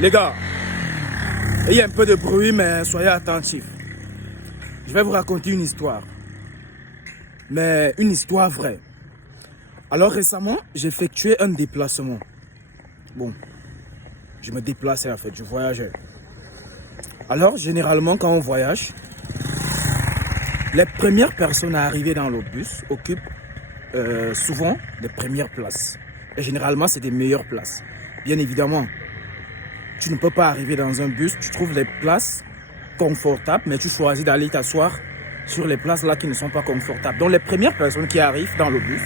Les gars, il y a un peu de bruit, mais soyez attentifs. Je vais vous raconter une histoire. Mais une histoire vraie. Alors récemment, j'ai effectué un déplacement. Bon, je me déplaçais en fait, je voyageais. Alors généralement quand on voyage, les premières personnes à arriver dans le bus occupent souvent les premières places. Et généralement c'est des meilleures places. Bien évidemment, tu ne peux pas arriver dans un bus, tu trouves les places confortables, mais tu choisis d'aller t'asseoir sur les places là qui ne sont pas confortables. Donc les premières personnes qui arrivent dans le bus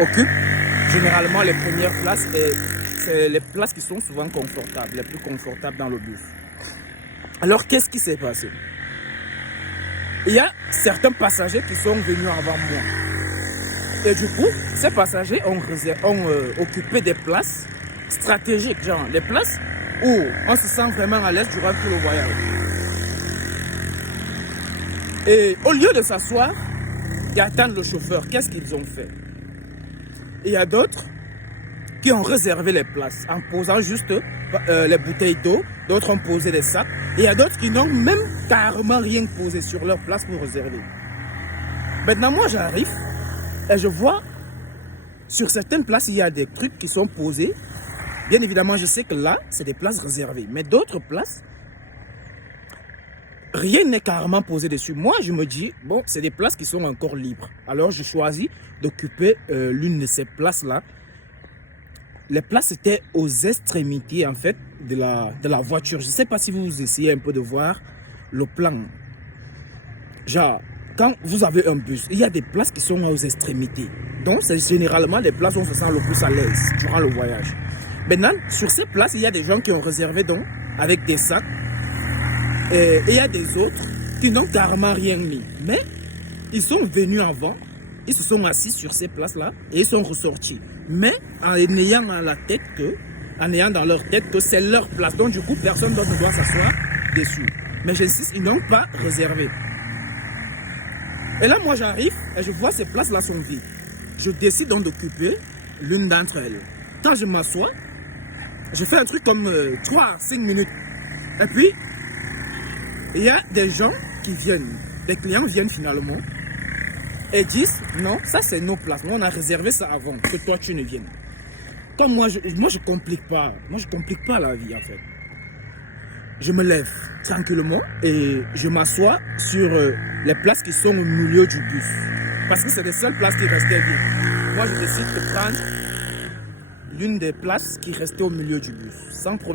occupent généralement les premières places et c'est les places qui sont souvent confortables, les plus confortables dans le bus. Alors qu'est-ce qui s'est passé? Il y a certains passagers qui sont venus avant moi. Et du coup, ces passagers ont occupé des places stratégiques, genre les places où on se sent vraiment à l'aise durant tout le voyage. Et au lieu de s'asseoir et attendre le chauffeur, qu'est-ce qu'ils ont fait? Il y a d'autres qui ont réservé les places en posant juste les bouteilles d'eau, d'autres ont posé des sacs, et il y a d'autres qui n'ont même carrément rien posé sur leur place pour réserver. Maintenant, moi j'arrive et je vois sur certaines places, il y a des trucs qui sont posés. Bien évidemment, je sais que là, c'est des places réservées, mais d'autres places, rien n'est carrément posé dessus. Moi, je me dis, bon, c'est des places qui sont encore libres. Alors, je choisis d'occuper l'une de ces places-là. Les places étaient aux extrémités, en fait, de la voiture. Je ne sais pas si vous essayez un peu de voir le plan. Genre, quand vous avez un bus, il y a des places qui sont aux extrémités. Donc, c'est généralement des places où on se sent le plus à l'aise durant le voyage. Maintenant, sur ces places, il y a des gens qui ont réservé donc avec des sacs. Et il y a des autres qui n'ont carrément rien mis. Mais ils sont venus avant, ils se sont assis sur ces places-là et ils sont ressortis. Mais en ayant dans la tête en ayant dans leur tête que c'est leur place. Donc du coup, personne d'autre ne doit s'asseoir dessus. Mais j'insiste, ils n'ont pas réservé. Et là, moi, j'arrive et je vois ces places-là sont vides. Je décide donc d'occuper l'une d'entre elles. Quand je m'assois, je fais un truc comme 3-5 minutes. Et puis, il y a des gens qui viennent, des clients viennent finalement et disent non, ça c'est nos places. Nous, on a réservé ça avant que toi tu ne viennes. Comme moi, je complique pas. Moi, je complique pas la vie en fait. Je me lève tranquillement et je m'assois sur les places qui sont au milieu du bus. Parce que c'est les seules places qui restaient vides. Moi, je décide de prendre l'une des places qui restait au milieu du bus, sans problème.